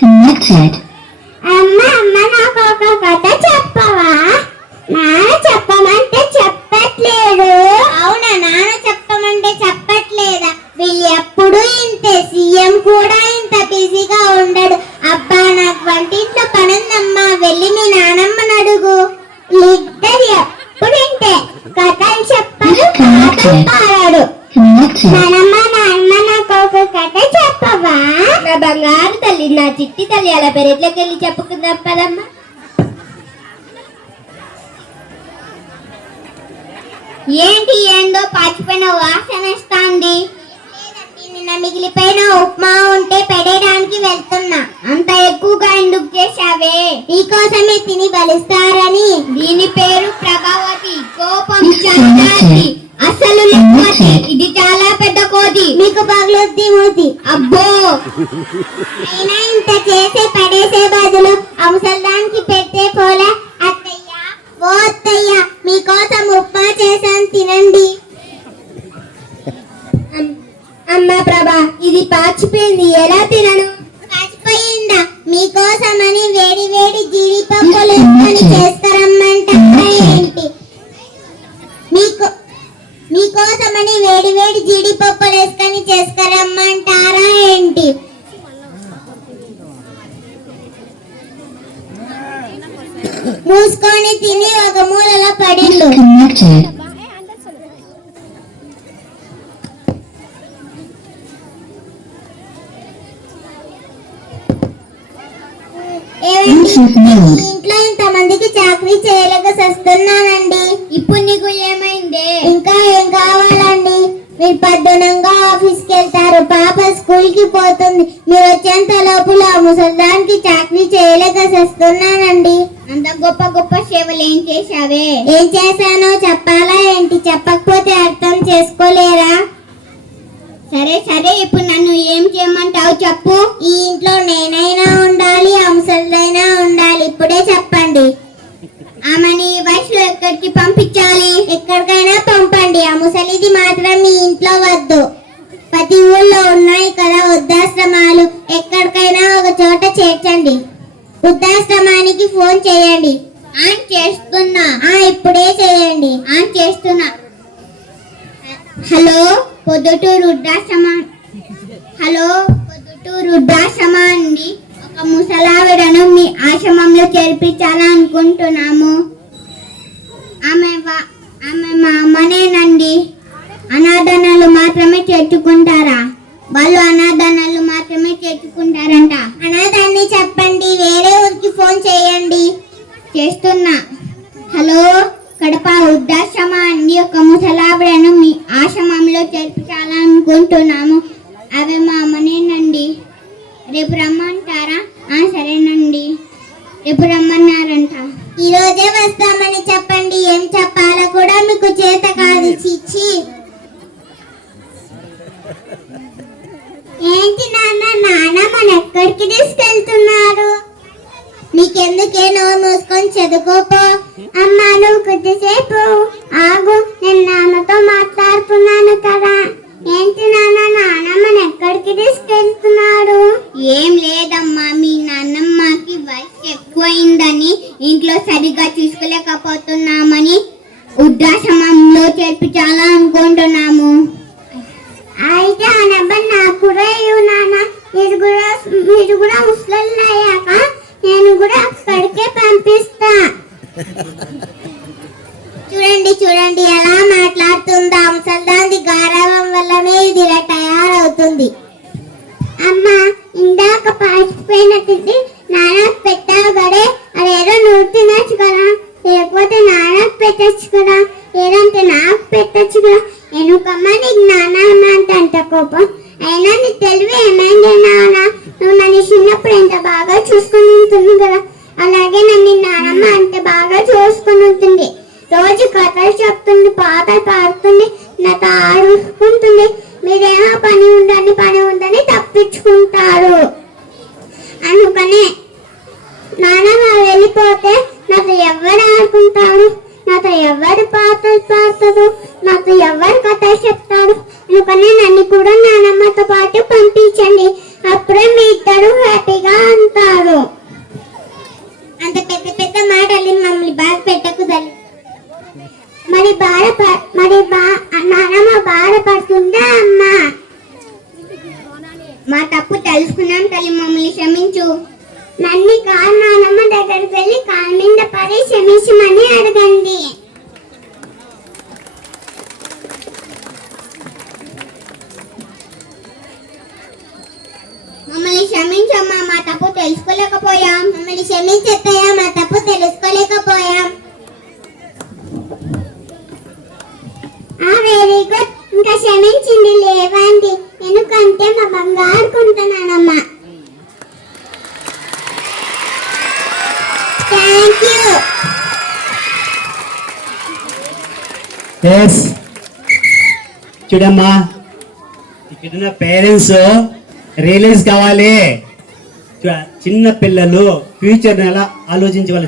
Connected. అమ్మ అమ్మ నాకు ఒక కథ చెప్పవా? నాన్న చెప్పమంటే చెప్పట్లేదు. అవునా, నాన్న చెప్పమంటే చెప్పట్లేదా? వీళ్ళు ఎప్పుడు ఇంతే, సీఎం కూడా ఇంత బిజీగా ఉండడు. అబ్బా నాకు వంటింట్లో పనుందమ్మా, వెళ్ళి మీ నానమ్మని అడుగు. ఇద్దరు ఎప్పుడు ఇంతే, కథలు చెప్పాడు పాడాడు. నానమ్మ నాన్న నాకు ఒక కథ చెప్పవా? నా బంగారు తల్లి, నా చిట్టి తల్లి, అలా పెరట్లోకి వెళ్ళి చెప్పుకుందాం పదమ్మా. ఏంటి ఏందో పాచిపోయిన వాసన వస్తుంది. నిన్న మిగిలిపోయిన ఉప్మా ఉంటే పెడేయడానికి వెళ్తున్నా. అంత ఎక్కువగా ఎందుకు చేశావే? నీకోసమే తిని బలిస్తారని. దీని పేరు ప్రభావతి, కోపం చంద్రాతి, అసలు లెక్కటి. ఇది చాలా పెద్ద కోతి, మీకు పగలొద్ది మూతి. అబ్బో, అయినా ఇంత చేసే పడేసే బదులు అవసరానికి పెట్టే పోలే. అత్తయ్య, ఓ అత్తయ్య, మీకోసం ఉప్మా చేశాను, తినండి. అమ్మా ప్రభా, ఇది పాచిపోయింది, ఎలా తినను? పాచిపోయిందా? మీకోసమని వేడి వేడి జీడిపప్పులు వేసుకొని చేసుకురమ్మంటారా ఏంటి? మీకోసమని వేడి వేడి జీడిపప్పులు వేసుకొని చేసుకురమ్మంటారా ఏంటి? మూసుకొని తిని ఒక మూలలో పడిండు. ఇంట్లో ఇంతమందికి చాకరీ చేయలేక సస్తున్నానండి. ఇప్పుడు నీకు ఏమైంది? ఇంకా ఏం కావాలండి? మీరు పద్దునంగా ఆఫీస్కి వెళ్తారు, పాప స్కూల్ కి పోతుంది. మీరు వచ్చేంత లోపల ముసలిదానికి చాకరీ చేయలేక సస్తున్నానండి. అంత గొప్ప గొప్ప సేవలు ఏం చేశావే? ఏం చేశానో చెప్పాలా ఏంటి? చెప్పకపోతే అర్థం చేసుకోలేరా? సరే సరే, ఇప్పుడు నన్ను ఏం చేయమంటావు చెప్పు. ఈ ఇంట్లో నేనైనా ఉండాలి, అంశలైనా ఉండాలి. ఇప్పుడే చెప్పండి. ఆమెని ఈ వయసులో ఎక్కడికి పంపించాలి? ఎక్కడికైనా పంపండి. ఆ ముసలిది మాత్రం మీ ఇంట్లో వద్దు. ప్రతి ఊళ్ళో ఉన్నాయి కదా వృద్ధాశ్రమాలు, ఎక్కడికైనా ఒక చోట చేర్చండి. వృద్ధాశ్రమానికి ఫోన్ చేయండి. ఆన్ చేస్తున్నా. ఇప్పుడే చేయండి. ఆన్ చేస్తున్నా. హలో, పొద్దుటూరు వృద్ధాశ్రమా. హలో, పొద్దుటూరు వృద్ధాశ్రమా అండి. ఒక ముసలావిడను మీ ఆశ్రమంలో చేర్పించాలనుకుంటున్నాము. ఆమె మా అమ్మనేనండి. అనాథనాలు మాత్రమే చేర్చుకుంటారా? వాళ్ళు అనాథనాలు మాత్రమే చేర్చుకుంటారంట. అనాథాన్ని చెప్పండి, వేరే ఊరికి ఫోన్ చేయండి. చేస్తున్నా. హలో, కడప వృద్ధాశ్రమా అండి. ఒక ముసలావిడను మీ ఆశ్రమంలో చేర్పించాలనుకుంటున్నాము. అవి మా అమ్మనేనండి. రేపు రమ్మంటారా? సరేనండి, రేపు రమ్మన్నారంట. ఈరోజే వస్తామని చెప్పండి. ఏం చెప్పాలో కూడా మీకు చేత కాదు. చిచ్చి, ఏంటి నాన్న మన ఎక్కడికి తీసుకెళ్తున్నారు? నీకెందుకే, నోరు మూసుకొని చదువుకోపో. అమ్మా, నువ్వు కొద్దిసేపు ఆగు, నేను నాన్నతో మాట్లాడుతున్నాను కదా. ఏంటి నాన్నమ్మని ఎక్కడికి తీసుకెళ్తున్నారు? ఏం లేదమ్మా, మీ నాన్నమ్మకి వయసు ఎక్కువైందని ఇంట్లో సరిగ్గా చూసుకోలేకపోతున్నామని వృద్ధాశ్రమంలో చేర్పించాలనుకుంటున్నాము. అయితే ఆ నెంబర్ నాకు కూడా ఇవ్వు నాన్న. మీరు కూడా ముసలి అయ్యాక నేను కూడా అక్కడికే పంపిస్తా. చూడండి ఎలా మాట్లాడుతుందా. ముసల్దాంది గారావం వల్లనే ఇది ఇలా తయారవుతుంది. అమ్మా, ఇందాక పాచిపోయినట్టు నాన్న పెట్టావు గడే, అదేదో నువ్వు తినచ్చు కదా, లేకపోతే నాన్నకు పెట్టచ్చు కదా, లేదంటే నాకు పెట్టచ్చు కదా. ఎందుకమ్మ నీకు నాన్న అంటే అంత కోపం? అయినా నీ తెలివి ఏమైంది నాన్న? నువ్వు నన్ను చిన్నప్పుడు ఎంత బాగా చూసుకుని ఉంటుంది కదా, అలాగే నన్ను నానమ్మ అంటే బాగా చూసుకుని ఉంటుంది. రోజు కథలు చెప్తుంది, పాటలు పాడుతుంది, నాతో ఆడుకుంటుంది. మీరేమో పని ఉందని తప్పించుకుంటారు. అందుకనే నానమ్మ వెళ్ళిపోతే నాతో ఎవరు ఆడుకుంటారు, నాతో ఎవరు పాటలు పాడతారు, నాతో ఎవరు కథలు చెప్తారు. అందుకనే నన్ను కూడా నానమ్మతో పాటు పంపించండి. అప్పుడే మీ చేసుకున్నాం తల్లి, మమ్మల్ని క్షమించు. నన్ను కాదు నానమ్మ దగ్గరికి వెళ్ళి కాళ్ళ మీద పడి క్షమించమని అడగండి. మమ్మల్ని క్షమించమ్మా, మా తప్పు తెలుసుకోలేకపోయాం. మమ్మల్ని క్షమించత్తయ్యా, మా తప్పు తెలుసుకోలేకపోయాం. Very good. ఇంకా క్షమించింది లేవండి, ఎందుకంటే మా బంగారుకుంటున్నానమ్మా. Thank you. ఎస్ చూడమ్మా, ఇక్కడున్న పేరెంట్స్ రియలైజ్ కావాలి. చిన్న పిల్లలు ఫ్యూచర్ ఎలా ఆలోచించవాలి.